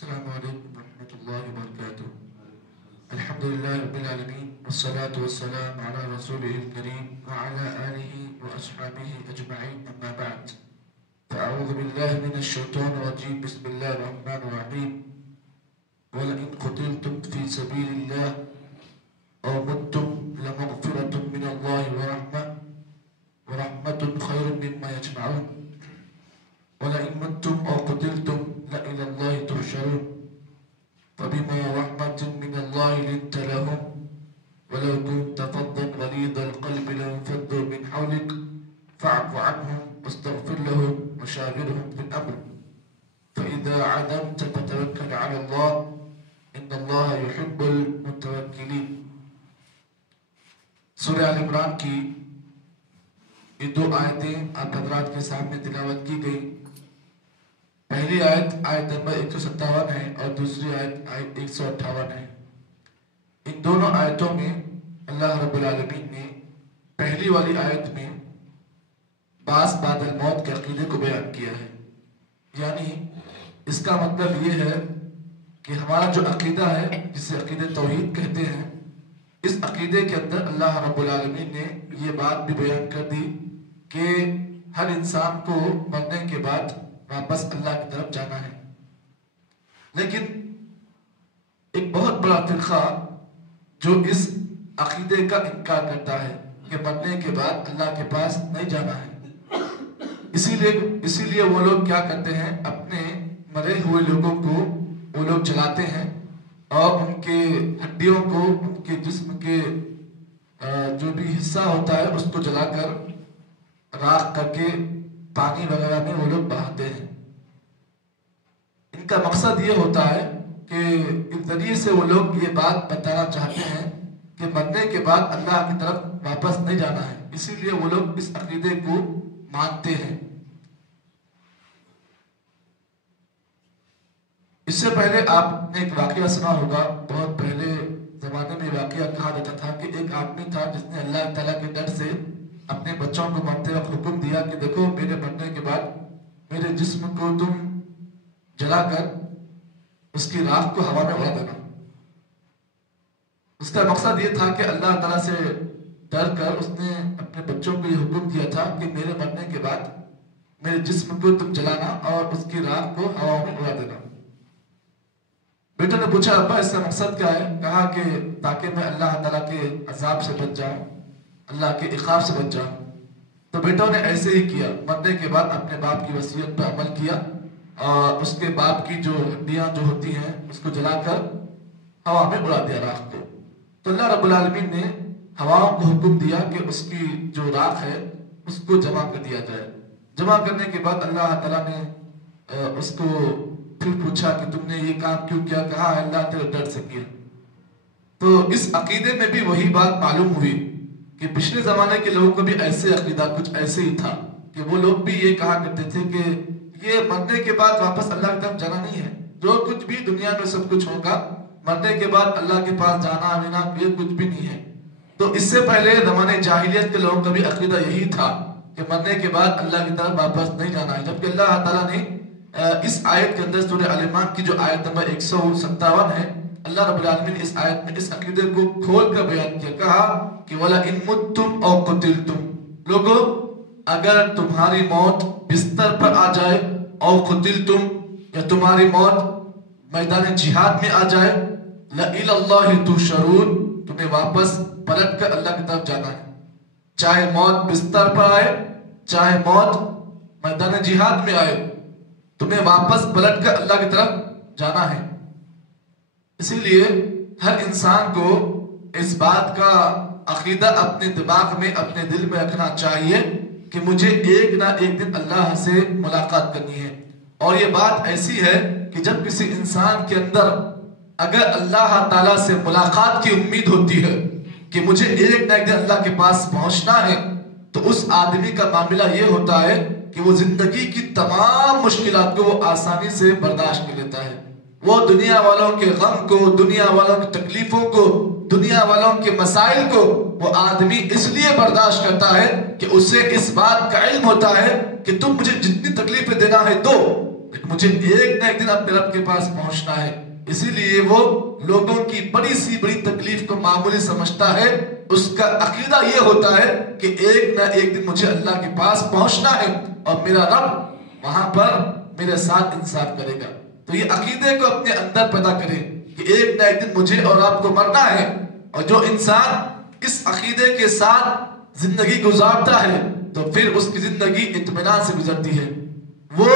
السلام عليكم ورحمة الله وبركاته. الحمد لله رب العالمين والصلاة والسلام على رسوله الكريم وعلى آله وأصحابه أجمعين، أما بعد. فأعوذ بالله من الشيطان الرجيم. بسم الله الرحمن الرحيم. ولئن قتلتم في سبيل الله أو متم لمغفرة من الله ورحمة خير مما يجمعون. ولئن متم أو قتلتم لإلى الله تحشرون. فبما رحمة من الله لنت لهم ولو كنت فظا غليظ القلب لانفضوا من حولك فاعف عنهم واستغفر لهم وشاورهم في الأمر فإذا عزمت فتوكل على الله إن الله يحب المتوكلين. سورہ آل عمران کی یہ دو آیتیں آپ حضرات کے سامنے تلاوت کی گئی. پہلی آیت نمبر 157 ہے اور دوسری آیت 158 ہے. ان دونوں آیتوں میں اللہ رب العالمین نے پہلی والی آیت میں بعث بعد الموت کے عقیدے کو بیان کیا ہے. یعنی اس کا مطلب یہ ہے کہ ہمارا جو عقیدہ ہے جسے عقیدہ توحید کہتے ہیں، اس عقیدے کے اندر اللہ رب العالمین نے یہ بات بھی بیان کر دی کہ ہر انسان کو مرنے کے بعد واپس اللہ کی طرف جانا ہے. لیکن ایک بہت بڑا فرقہ جو اس عقیدے کا انکار کرتا ہے کہ مرنے کے بعد اللہ کے پاس نہیں جانا ہے، اسی لیے وہ لوگ کیا کرتے ہیں، اپنے مرے ہوئے لوگوں کو وہ لوگ جلاتے ہیں اور ان کے ہڈیوں کو، ان کے جسم کے جو بھی حصہ ہوتا ہے اس کو جلا کر راکھ کر کے پانی وغیرہ میں وہ لوگ بہاتے ہیں. ان کا مقصد یہ ہوتا ہے کہ اس ذریعے سے وہ لوگ یہ بات بتانا چاہتے ہیں کہ مرنے کے بعد اللہ کی طرف واپس نہیں جانا ہے، اسی لیے وہ لوگ اس عقیدے کو مانتے ہیں. اس سے پہلے آپ نے ایک واقعہ سنا ہوگا. بہت پہلے زمانے میں واقعہ کہا جاتا تھا کہ ایک آدمی تھا جس نے اللہ تعالیٰ کے ڈر سے اپنے بچوں کو مرتے وقت حکم دیا کہ دیکھو میرے مرنے کے بعد میرے جسم کو تم جلا کر اس کی راکھ کو ہوا میں اڑا دینا. اس کا مقصد یہ تھا کہ اللہ تعالیٰ سے ڈر کر اس نے اپنے بچوں کو یہ حکم دیا تھا کہ میرے مرنے کے بعد میرے جسم کو تم جلانا اور اس کی راکھ کو ہوا میں اڑا دینا. بیٹوں نے پوچھا ابا اس کا مقصد کیا ہے؟ کہا کہ تاکہ میں اللہ تعالیٰ کے عذاب سے بچ جاؤں، اللہ کے عقاب سے بچ جاؤں. تو بیٹوں نے ایسے ہی کیا. مرنے کے بعد اپنے باپ کی وصیت پر عمل کیا اور اس کے باپ کی جو ہڈیاں جو ہوتی ہیں اس کو جلا کر ہوا میں اڑا دیا راکھ کو. تو اللہ رب العالمین نے ہواؤں کو حکم دیا کہ اس کی جو راکھ ہے اس کو جمع کر دیا جائے. جمع کرنے کے بعد اللہ تعالیٰ نے اس کو پھر پوچھا کہ تم نے یہ کام کیوں کیا؟ کہا اللہ تیرے ڈر سے کیا. تو اس عقیدے میں بھی وہی بات معلوم ہوئی کہ پچھلے زمانے کے لوگوں کو بھی ایسے عقیدہ کچھ ایسے ہی تھا کہ وہ لوگ بھی یہ کہا کرتے تھے کہ یہ مرنے کے بعد واپس اللہ کی طرف جانا نہیں ہے. جو کچھ بھی دنیا میں سب کچھ ہوگا مرنے کے بعد اللہ کے پاس جانا آنا یہ کچھ بھی نہیں ہے. تو اس سے پہلے زمانے جاہلیت کے لوگوں کا بھی عقیدہ یہی تھا کہ مرنے کے بعد اللہ کی طرف واپس نہیں جانا ہے. جبکہ اللہ تعالیٰ نے اس آیت کے اندر سورہ آل عمران کی جو آیت نمبر 157 ہے، اللہ رب العالمین نے اس آیت میں اس عقیدے کو کھول کر بیان کیا. کہا کہ وَلَئِن مُتُّمْ أَوْ قُتِلْتُمْ، لوگو اگر تمہاری موت بستر پر آ جائے، او قتلتم یا تمہاری موت میدان جہاد میں آ جائے، لَإِلَى اللَّهِ تُحْشَرُونَ، تمہیں واپس پلٹ کر اللہ کی طرف جانا ہے. چاہے موت بستر پر آئے، چاہے موت میدان جہاد میں آئے، تمہیں واپس پلٹ کر اللہ کی طرف جانا ہے. اسی لیے ہر انسان کو اس بات کا عقیدہ اپنے دماغ میں اپنے دل میں رکھنا چاہیے کہ مجھے ایک نہ ایک دن اللہ سے ملاقات کرنی ہے. اور یہ بات ایسی ہے کہ جب کسی انسان کے اندر اگر اللہ تعالیٰ سے ملاقات کی امید ہوتی ہے کہ مجھے ایک نہ ایک دن اللہ کے پاس پہنچنا ہے، تو اس آدمی کا معاملہ یہ ہوتا ہے کہ وہ زندگی کی تمام مشکلات کو وہ آسانی سے برداشت کر لیتا ہے. وہ دنیا والوں کے غم کو، دنیا والوں کی تکلیفوں کو، دنیا والوں کے مسائل کو وہ آدمی اس لیے برداشت کرتا ہے کہ اسے اس بات کا علم ہوتا ہے کہ تم مجھے جتنی تکلیفیں دینا ہے دو، مجھے ایک نہ ایک دن اپنے رب کے پاس پہنچنا ہے. اسی لیے وہ لوگوں کی بڑی سی بڑی تکلیف کو معمولی سمجھتا ہے. اس کا عقیدہ یہ ہوتا ہے کہ ایک نہ ایک دن مجھے اللہ کے پاس پہنچنا ہے اور میرا رب وہاں پر میرے ساتھ انصاف کرے گا. تو یہ عقیدے کو اپنے اندر پیدا کریں کہ ایک نہ ایک دن مجھے اور آپ کو مرنا ہے. اور جو انسان اس عقیدے کے ساتھ زندگی گزارتا ہے تو پھر اس کی زندگی اطمینان سے گزرتی ہے. وہ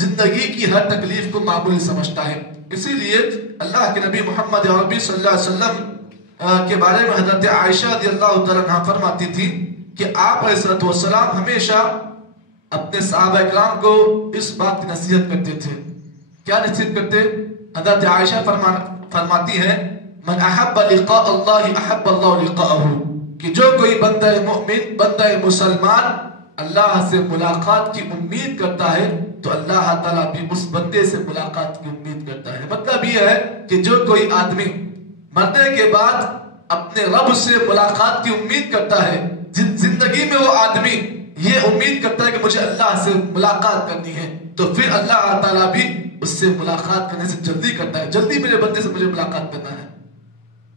زندگی کی ہر تکلیف کو معمولی سمجھتا ہے. اسی لیے اللہ کے نبی محمد عربی صلی اللہ علیہ وسلم کے بارے میں حضرت عائشہ رضی اللہ تعالیٰ عنہا فرماتی تھی کہ آپ علیہ السلام ہمیشہ اپنے صحابہ اکرام کو اس بات کی نصیحت کرتے تھے. کیا نصیحت کرتے؟ حضرت عائشہ فرماتی ہے من احب لقاء اللہ احب اللہ لقاءہ، کہ جو کوئی بندہ مؤمن، بندہ مسلمان اللہ سے ملاقات کی امید کرتا ہے تو اللہ تعالیٰ بھی اس بندے سے ملاقات کی امید کرتا ہے. مطلب یہ ہے کہ جو کوئی آدمی مرنے کے بعد اپنے رب سے ملاقات کی امید کرتا ہے، زندگی میں وہ آدمی یہ امید کرتا ہے کہ مجھے اللہ سے ملاقات کرنی ہے، تو پھر اللہ تعالیٰ بھی اس سے ملاقات کرنے سے جلدی کرتا ہے. جلدی میرے بندے سے مجھے ملاقات کرنا ہے.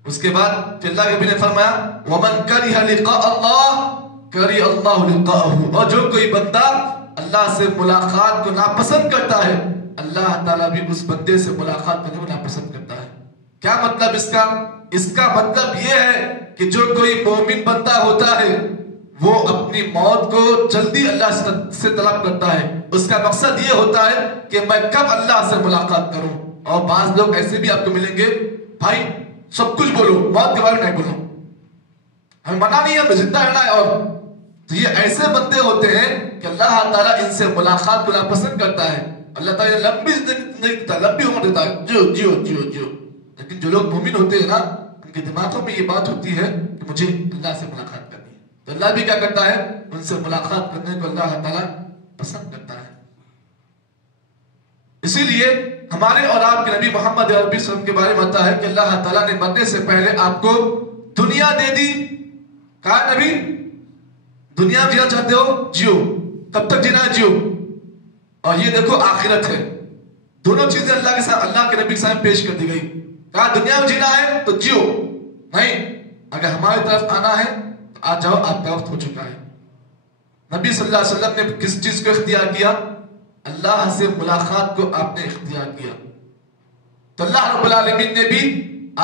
اس کے بعد پھر اللہ کے نبی نے فرمایا وَمَنْ كَرِهَ لِقَاءَ اللَّهِ كَرِهَ اللَّهُ لِقَاءَهُ، اور جو کوئی بندہ اللہ سے ملاقات کو ناپسند کرتا ہے اللہ تعالیٰ بھی اس بندے سے ملاقات کرنے کو ناپسند کرتا ہے. کیا مطلب اس کا؟ اس کا مطلب یہ ہے کہ جو کوئی مومن بندہ ہوتا ہے وہ اپنی موت کو جلدی اللہ سے طلب کرتا ہے. اس کا مقصد یہ ہوتا ہے کہ میں کب اللہ سے ملاقات کروں. اور بعض لوگ ایسے بھی آپ کو ملیں گے، بھائی سب کچھ بولو، موت کے بارے میں نہیں بولو، ہمیں منع نہیں ہے، ہمیں زندہ رہنا ہے. اور تو یہ ایسے بندے ہوتے ہیں کہ اللہ تعالیٰ ان سے ملاقات کو ناپسند کرتا ہے. اللہ تعالیٰ لمبی زندگی دیتا ہے، لمبی عمر دیتا ہے، جیو جیو جیو جیو. لیکن جو لوگ مومن ہوتے ہیں نا، ان کے دماغوں میں یہ بات ہوتی ہے کہ مجھے اللہ سے ملاقات کرنی ہے. تو اللہ بھی کیا کرتا ہے؟ ان سے ملاقات کرنے کو اللہ تعالیٰ پسند کرتا ہے. اسی لیے ہمارے اور آپ کے نبی محمد عربی صلی اللہ علیہ وسلم کے بارے میں آتا ہے کہ اللہ تعالیٰ نے مرنے سے پہلے آپ کو دنیا دے دی. کہا نبی دنیا میں جینا چاہتے ہو جیو، تب تک جینا ہے جیو، اور یہ دیکھو آخرت ہے. دونوں چیزیں اللہ کے ساتھ، اللہ کے نبی کے سامنے پیش کر دی گئی. کہا دنیا میں جینا ہے تو جیو، نہیں اگر ہماری طرف آنا ہے تو آ جاؤ، آپ کا وقت ہو چکا ہے. نبی صلی اللہ علیہ وسلم نے کس چیز کو اختیار کیا؟ اللہ سے ملاقات کو آپ نے اختیار کیا. تو اللہ رب العالمین نے بھی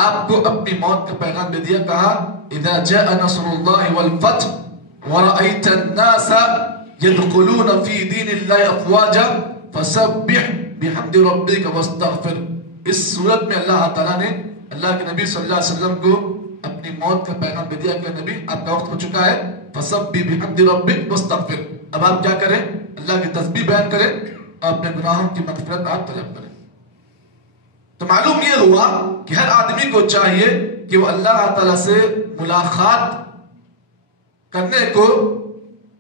آپ کو اپنی موت کا پیغام دے دیا. کہا اذا جاء نصر اللہ والفتح ورأيت الناس يدخلون في دين الله افواجا فسبح بحمد ربك واستغفر. اس صورت میں اللہ تعالیٰ نے اللہ کے نبی صلی اللہ علیہ وسلم کو اپنی موت کا پیغام دے دیا کہ نبی آپ کا وقت ہو چکا ہے، فسبح بحمد ربك واستغفر. اب آپ کیا کریں؟ اللہ کی تسبیح بیان کریں اور اپنے گناہوں کی مغفرت آپ طلب کریں. تو معلوم یہ ہوا کہ ہر آدمی کو چاہیے کہ وہ اللہ تعالیٰ سے ملاقات کرنے کو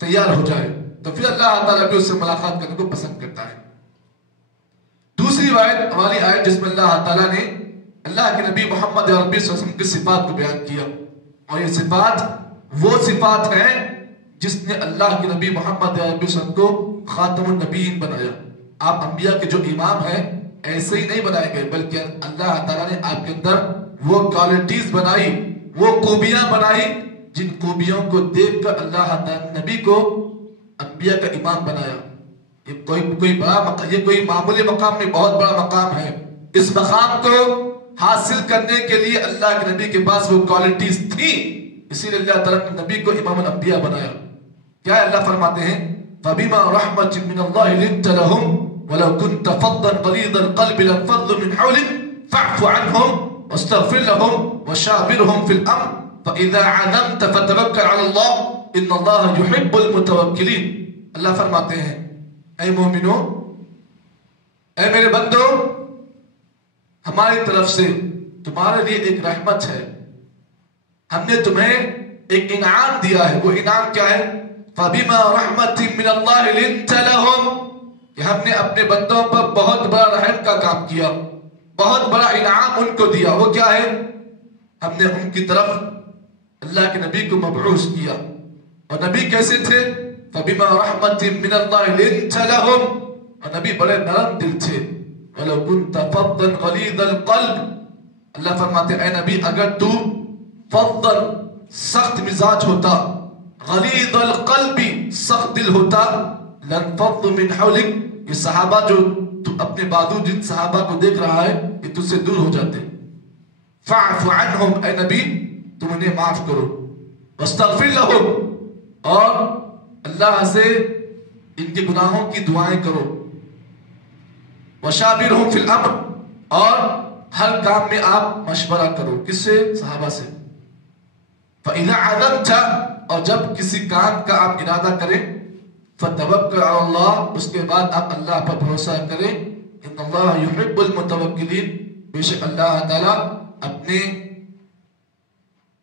تیار ہو جائے، تو پھر اللہ تعالیٰ بھی اس سے ملاقات کرنے کو پسند کرتا ہے. دوسری آیت والی آیت جس میں اللہ تعالیٰ نے اللہ کے نبی محمد عربی صلی اللہ علیہ وسلم کی صفات کو بیان کیا، اور یہ صفات وہ صفات ہیں جس نے اللہ کے نبی محمد عربی صلی اللہ علیہ وسلم کو خاتم النبیین بنایا. آپ انبیاء کے جو امام ہیں ایسے ہی نہیں بنائے گئے، بلکہ اللہ تعالیٰ نے آپ کے اندر وہ کوالٹیز بنائی، وہ خوبیاں بنائی جن خوبیوں کو دیکھ کر اللہ تعالیٰ نے نبی کو انبیاء کا امام بنایا. یہ کوئی بڑا مقام، یہ کوئی معمولی مقام نہیں، بہت بڑا مقام ہے. اس مقام کو حاصل کرنے کے لیے اللہ کے نبی کے پاس وہ کوالٹیز تھی، اسی لیے اللہ تعالیٰ نے نبی کو امام الانبیاء بنایا. کیا اللہ فرماتے ہیں فَبِمَا رَحْمَةٍ مِّنَ اللَّهِ لِنْتَ لَهُمْ وَلَوْ كُنْتَ فَضًّا غَلِيظَ الْقَلْبِ لَانفَضُّوا مِنْ حَوْلِكَ فَاعْفُ عَنْهُمْ وَاسْتَغْفِرْ لَهُمْ وَشَاوِرْهُمْ فِي الْأَمْرِ فَإِذَا عَزَمْتَ فَتَوَكَّلْ عَلَى اللَّهِ إِنَّ اللَّهَ يُحِبُّ الْمُتَوَكِّلِينَ. اللہ فرماتے ہیں اے مومنو، اے میرے بندو، ہماری طرف سے تمہارے لیے ایک رحمت ہے، ہم نے تمہیں ایک انعام دیا ہے. وہ انعام کیا ہے؟ فَبِمَا رَحْمَةٍ مِّنَ اللَّهِ لِنْتَ لَهُمْ، کہ ہم نے اپنے بندوں پر بہت بڑا رحم کا کام کیا، بہت بڑا انعام ان کو دیا. وہ کیا ہے؟ ہم نے ان کی طرف اللہ کے نبی کو مبعوث کیا. اور نبی کیسے تھے؟ فَبِمَا رَحْمَةٍ مِّنَ اللَّهِ لِنْتَ لَهُمْ، اور نبی بڑے نرم دل تھے. وَلَوْ كُنْتَ فَضًّا غَلِيظَ الْقَلْبِ, اللہ فرماتے اے نبی اگر تو فضل سخت مزاج ہوتا, غلیظ القلب سخت دل ہوتا, لَنْفَضُّ مِنْ حَوْلِكَ, یہ صحابہ جو تو اپنے بازو جن صحابہ کو دیکھ رہا ہے یہ تجھ سے دور ہو جاتے. فَاعْفُ عَنْهُمْ, اے نبی تم انہیں معاف کرو. وَاسْتَغْفِرْ لَهُمْ, اور اللہ سے ان کے گناہوں کی دعائیں کرو. وَشَاوِرْهُمْ فِي الْأَمْرِ, اور ہر کام میں آپ مشورہ کرو. کس سے؟ صحابہ سے. فَإِذَا عَزَمْتَ, اور جب کسی کام کا آپ ارادہ کریں, فَتَوَكَّلْ عَلَى اللَّهِ, اس کے بعد آپ اللہ پر بھروسہ کریں. إِنَّ اللَّهَ يُحِبُّ الْمُتَوَكِّلِينَ, بے شک اللہ تعالیٰ اپنے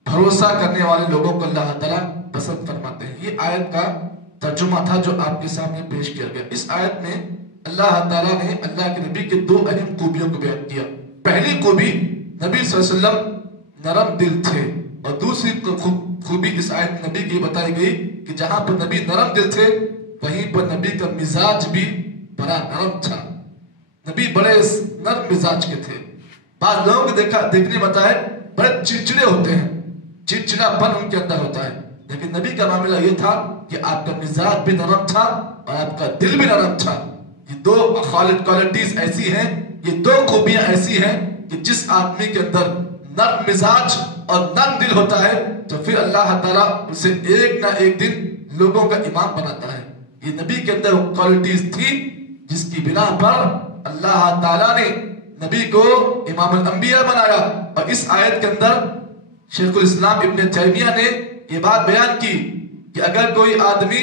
بھروسہ کرنے والے لوگوں کو اللہ تعالیٰ پسند فرماتے ہیں. یہ آیت کا ترجمہ تھا جو آپ کے سامنے پیش کیا گیا. اس آیت میں اللہ تعالیٰ نے اللہ کے نبی کے دو اہم خوبیوں کو بیان کیا. پہلی خوبی نبی صلی اللہ علیہ وسلم نرم دل تھے, اور دوسری خوبی اس آیت میں نبی کی بتائی گئی کہ جہاں پر نبی نرم دل تھے وہیں پر نبی کا مزاج بھی بڑا نرم تھا. نبی بڑے نرم مزاج کے تھے. بعض لوگوں کو دیکھنے بتائے بڑے چڑچڑے ہوتے ہیں, چڑچڑا پن ان کے اندر ہوتا ہے, لیکن نبی کا معاملہ یہ تھا کہ آپ کا مزاج بھی نرم تھا اور آپ کا دل بھی نرم تھا. یہ دو کوالٹیز ایسی ہیں, یہ دو خوبیاں ایسی ہیں کہ جس آدمی کے اندر نرم مزاج اور نرم دل ہوتا ہے تو پھر اللہ تعالیٰ اسے ایک نہ ایک دن لوگوں کا امام بناتا ہے. یہ نبی کے اندر وہ کوالٹیز تھی جس کی بنا پر اللہ تعالیٰ نے نبی کو امام الانبیاء بنایا. اور اس آیت کے اندر شیخ الاسلام ابن تیمیہ نے یہ بات بیان کی کہ اگر کوئی آدمی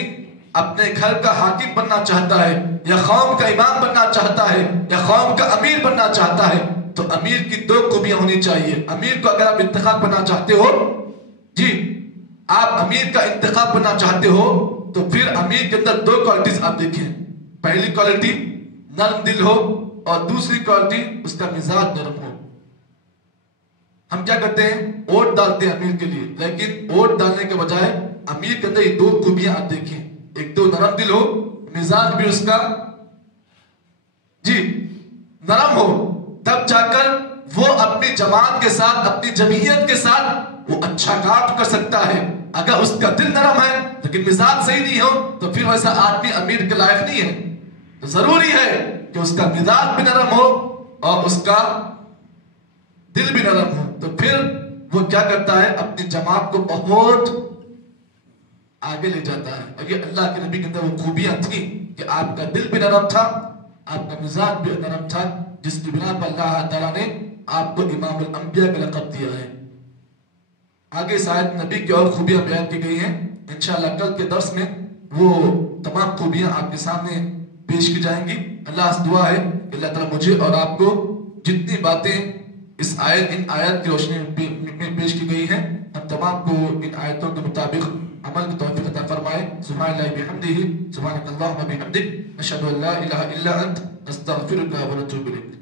اپنے گھر کا حاکم بننا چاہتا ہے یا قوم کا امام بننا چاہتا ہے یا قوم کا امیر بننا چاہتا ہے تو امیر کی دو خوبیاں ہونی چاہیے. امیر کو اگر آپ انتخاب کرنا چاہتے ہو, جی آپ امیر کا انتخاب کرنا چاہتے ہو تو پھر امیر کے اندر دو کوالٹیز آپ دیکھیں. پہلی کوالٹی نرم دل ہو اور دوسری کوالٹی اس کا مزاج نرم ہو. ہم کیا کرتے ہیں, ووٹ ڈالتے ہیں امیر کے لیے, لیکن ووٹ ڈالنے کے بجائے امیر کے اندر یہ دو خوبیاں آپ دیکھیں. ایک تو نرم دل ہو, مزاج بھی اس کا جی نرم ہو, تب جا کر وہ اپنی جماعت کے ساتھ اپنی جمعیت کے ساتھ وہ اچھا کام کر سکتا ہے. اگر اس کا دل نرم ہے لیکن مزاج صحیح نہیں ہو تو پھر ویسا آدمی امیر کے لائق نہیں ہے. تو ضروری ہے کہ اس کا مزاج بھی نرم ہو اور اس کا دل بھی نرم ہو. تو پھر وہ کیا کرتا ہے, اپنی جماعت کو بہت آگے لے جاتا ہے. اور یہ اللہ کے نبی کے اندر وہ خوبیاں تھیں کہ آپ کا دل بھی نرم تھا, آپ کا مزاج بھی نرم تھا, جس کی بنا پر اللہ تعالیٰ نے آپ کو امام الانبیاء کا لقب دیا ہے. آگے شاید نبی کی اور خوبیاں بیان کی گئی ہیں. انشاءاللہ کل کے درس میں وہ تمام خوبیاں آپ کے سامنے پیش کی جائیں گی. اللہ سے دعا ہے کہ اللہ تعالیٰ مجھے اور آپ کو جتنی باتیں ان آیات کی روشنی میں پیش کی گئی ہیں, ہم تمام کو ان آیتوں کے مطابق عمل کی توفیق عطا فرمائے. سبحان اللہ بحمدہ, سبحانک اللہم بحمدک, نشہد ان لا الہ الا انت, نستغفرک و نتوب الیک.